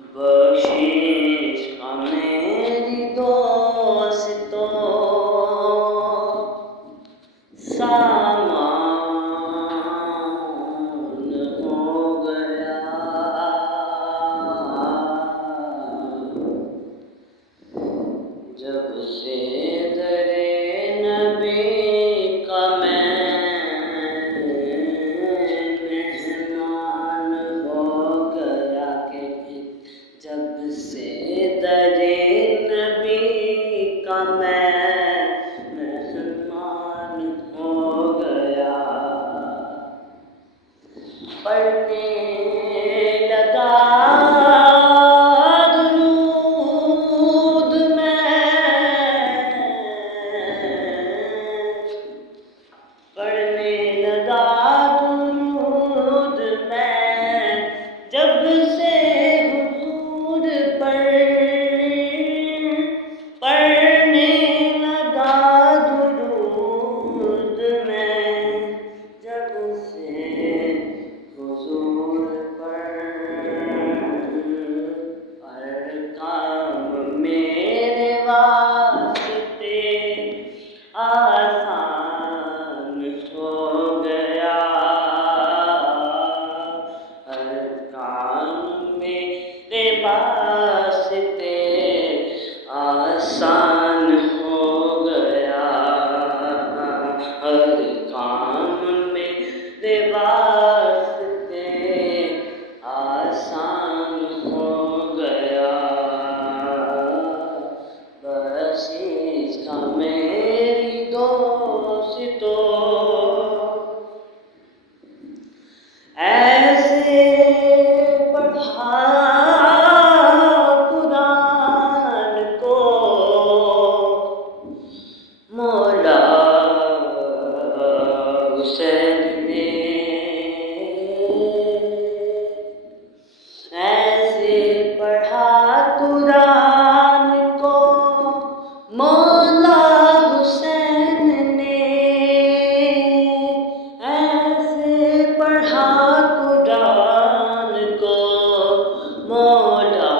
بخشش کا میری دوستو سامان ہو گیا، جب سے در نبی کا میں مہمان ہو گیا، کہ جب سے در نبی کا میں مہمان ہو گیا، پڑھنے لگا درود پڑھنے لگا درود میں، جب سے حضور پر پڑھنے لگا درود میں، جب سے حضور پر ہر کام میرے واسطے آسان ہو گیا، ہر کام میرے واسطے آسان ہو گیا، ہر کام میرے واسطے آسان ہو گیا، بخشش کا میری دوستو ایسے پڑھا قرآن کو مولا حسین نے، ایسے پڑھا قرآن کو مولا حسین نے، ایسے پڑھا قرآن کو مولا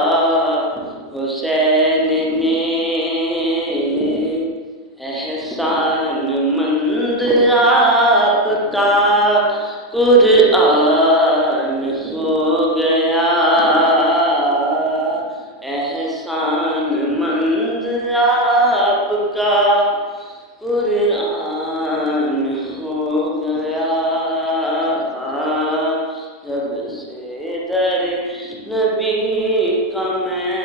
حسین نے، احسان مند آپ کا قرآن ہو گیا، احسان مند آپ کا قرآن ہو گیا، جب سے در نبی کا میں